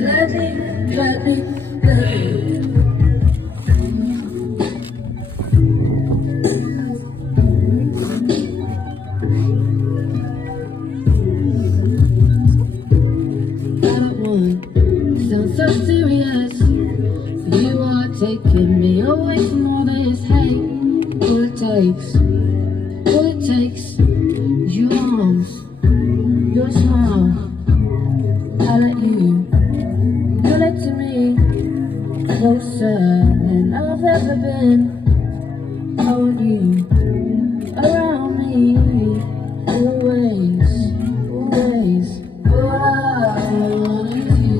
Gladly, gladly, gladly. Sounds so serious. You are taking me away from all this hate. All it takes, is your arms, your smile. I let you it to me, closer than I've ever been. I want you around me, always, always. All I want is you.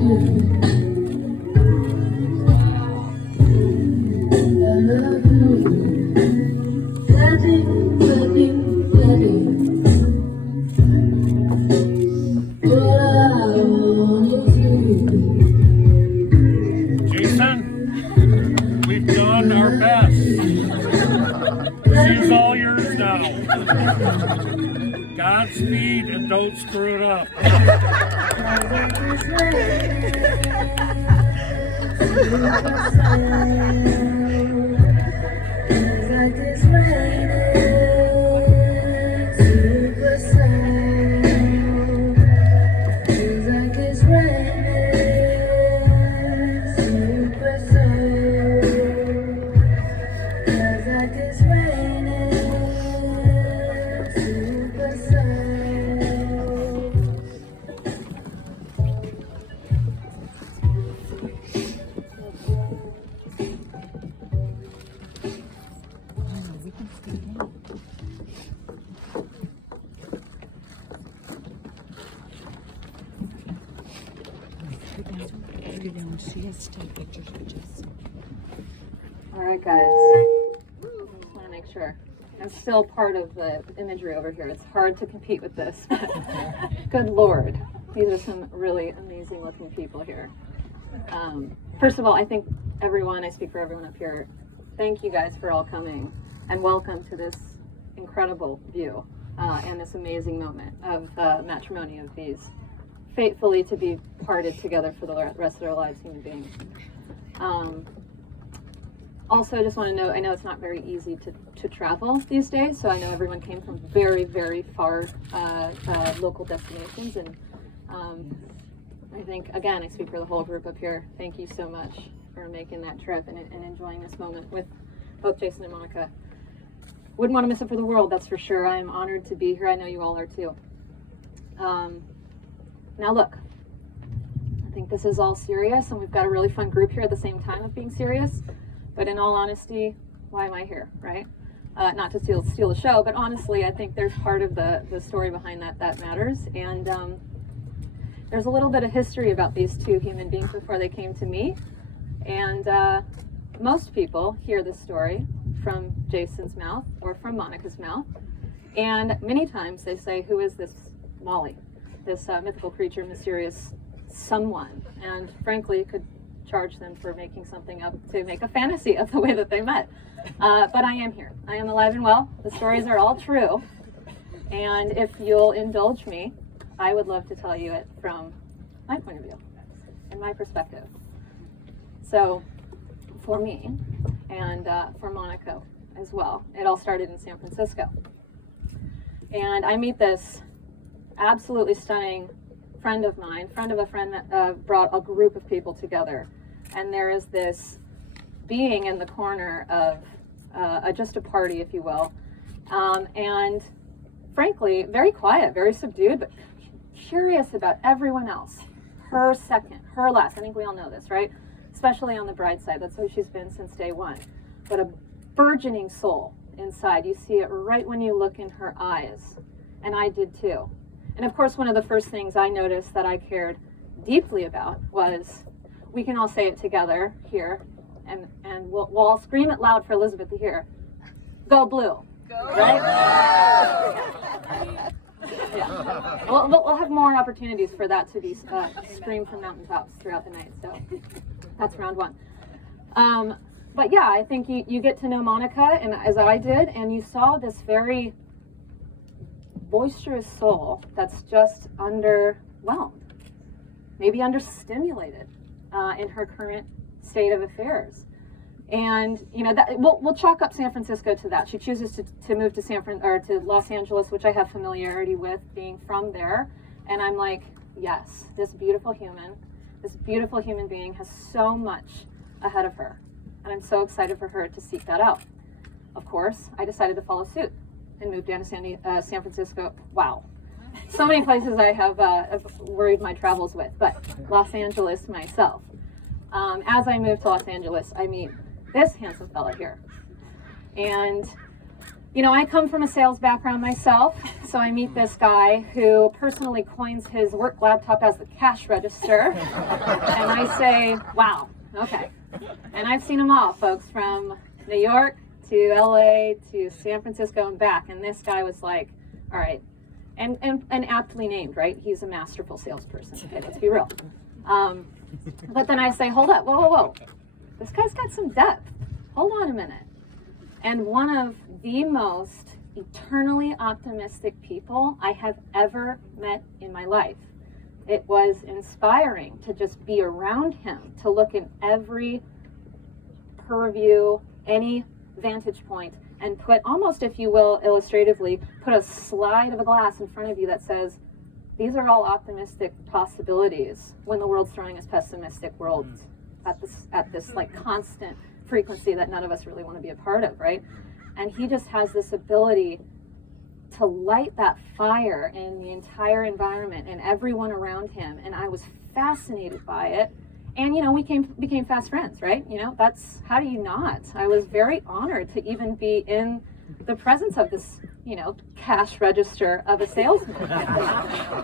I love you, daddy, daddy, daddy. All I want is you. Jason, we've done our best. She's all yours now. Godspeed and don't screw it up. All right, guys. Just want to make sure. I'm still part of the imagery over here. It's hard to compete with this. Good Lord. These are some really amazing looking people here. First of all, I think everyone, I speak for everyone up here, thank you guys for all coming and welcome to this incredible view and this amazing moment of matrimony of these fatefully to be parted together for the rest of their lives human beings. Also, I just want to note, I know it's not very easy to travel these days, so I know everyone came from very, very far local destinations, and I think, again, I speak for the whole group up here, thank you so much for making that trip and enjoying this moment with both Jason and Monica. Wouldn't want to miss it for the world, that's for sure. I'm honored to be here. I know you all are too. Now look, I think this is all serious, and we've got a really fun group here at the same time of being serious. But in all honesty, why am I here, right? Not to steal the show, but honestly, I think there's part of the story behind that matters. And there's a little bit of history about these two human beings before they came to me. And most people hear this story from Jason's mouth or from Monica's mouth. And many times they say, who is this Molly? This mythical creature, mysterious someone. And frankly, could charge them for making something up to make a fantasy of the way that they met. But I am here. I am alive and well. The stories are all true. And if you'll indulge me, I would love to tell you it from my point of view and my perspective. So for me and for Monica as well, it all started in San Francisco. And I meet this absolutely stunning friend of mine, friend of a friend that brought a group of people together. And there is this being in the corner of just a party, if you will. And frankly, very quiet, very subdued, but curious about everyone else. Her second, her last. I think we all know this, right? Especially on the bride side. That's who she's been since day one. But a burgeoning soul inside. You see it right when you look in her eyes. And I did too. And of course, one of the first things I noticed that I cared deeply about was, we can all say it together here, and we'll all scream it loud for Elizabeth to hear. Go blue. Go. Right? Yeah. We'll have more opportunities for that to be screamed from mountaintops throughout the night, so that's round one. But yeah, I think you get to know Monica, and as I did, and you saw this very boisterous soul that's just underwhelmed. maybe understimulated in her current state of affairs. And that we'll chalk up San Francisco to that. She chooses to move to to Los Angeles, which I have familiarity with, being from there. And I'm like, yes, this beautiful human being has so much ahead of her, and I'm so excited for her to seek that out. Of course, I decided to follow suit and move down to San Francisco. Wow, so many places I have worried my travels with, but Los Angeles myself. As I move to Los Angeles, I meet this handsome fella here. And, I come from a sales background myself, so I meet this guy who personally coins his work laptop as the cash register. And I say, wow, okay. And I've seen them all, folks, from New York to LA to San Francisco and back. And this guy was like, all right, and aptly named, right? He's a masterful salesperson, okay, let's be real. But then I say, hold up, whoa. This guy's got some depth. Hold on a minute. And one of the most eternally optimistic people I have ever met in my life. It was inspiring to just be around him, to look in every purview, any vantage point, and put, almost, if you will, illustratively, put a slide of a glass in front of you that says, these are all optimistic possibilities when the world's throwing us pessimistic worlds at this like constant frequency that none of us really want to be a part of, right? And he just has this ability to light that fire in the entire environment and everyone around him. And I was fascinated by it. And, we became fast friends, right? That's, how do you not? I was very honored to even be in the presence of this, cash register of a salesman.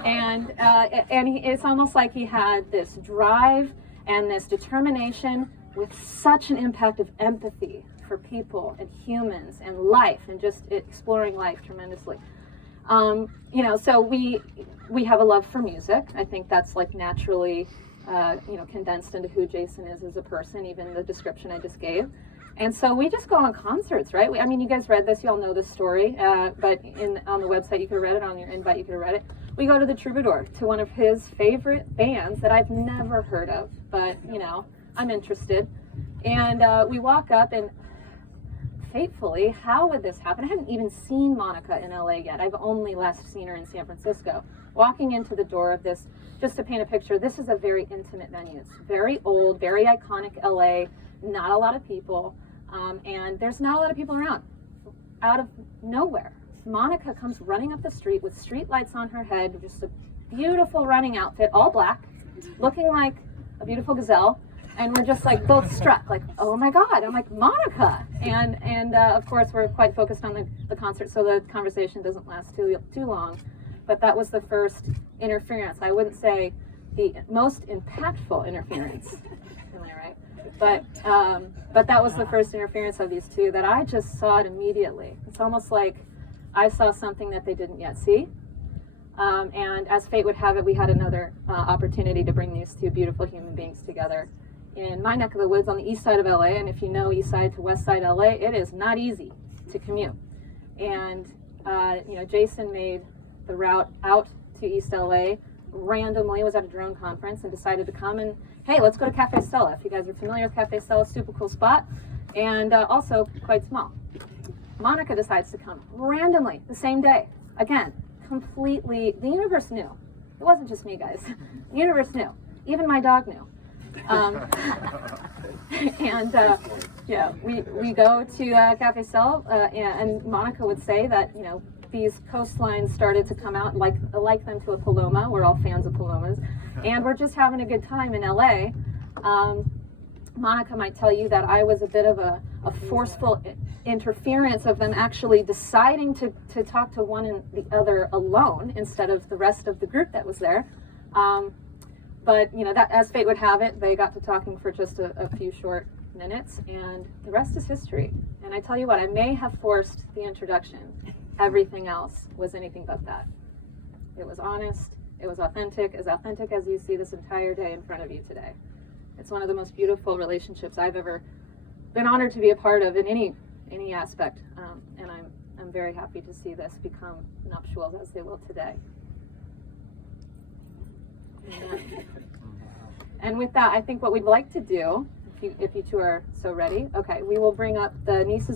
And it's almost like he had this drive and this determination with such an impact of empathy for people and humans and life, and just exploring life tremendously. So we have a love for music. I think that's like naturally, condensed into who Jason is as a person, even the description I just gave. And so we just go on concerts, right? You guys read this, you all know this story, but on the website you could have read it, on your invite you could have read it. We go to the Troubadour, to one of his favorite bands that I've never heard of, but I'm interested. And we walk up, and fatefully, how would this happen? I hadn't even seen Monica in LA yet. I've only last seen her in San Francisco. Walking into the door of this, just to paint a picture, this is a very intimate venue. It's very old, very iconic LA, not a lot of people, and there's not a lot of people around. Out of nowhere, Monica comes running up the street with street lights on her head, just a beautiful running outfit, all black, looking like a beautiful gazelle. And we're just like both struck, like, oh my God. I'm like, Monica. And of course, we're quite focused on the concert, so the conversation doesn't last too long. But that was the first interference. I wouldn't say the most impactful interference, am I right? But that was the first interference of these two that I just saw it immediately. It's almost like I saw something that they didn't yet see. And as fate would have it, we had another opportunity to bring these two beautiful human beings together in my neck of the woods on the east side of LA. And if you know east side to west side LA, it is not easy to commute. And Jason made the route out to East LA randomly, was at a drone conference and decided to come, and hey, let's go to Cafe Stella. If you guys are familiar with Cafe Stella, super cool spot, and also quite small. Monica decides to come randomly the same day. Again, completely, the universe knew. It wasn't just me, guys. The universe knew. Even my dog knew. We go to Cafe Stella, and Monica would say that, these coastlines started to come out like them to a Paloma. We're all fans of Palomas. And we're just having a good time in LA. Monica might tell you that I was a bit of a forceful interference of them actually deciding to talk to one and the other alone instead of the rest of the group that was there. But that, as fate would have it, they got to talking for just a few short minutes, and the rest is history. And I tell you what, I may have forced the introduction. Everything else was anything but that. It was honest, it was authentic as you see this entire day in front of you today. It's one of the most beautiful relationships I've ever been honored to be a part of in any aspect, and I'm very happy to see this become nuptials as they will today. Amen. And with that, I think what we'd like to do, if you two are so ready, okay, we will bring up the nieces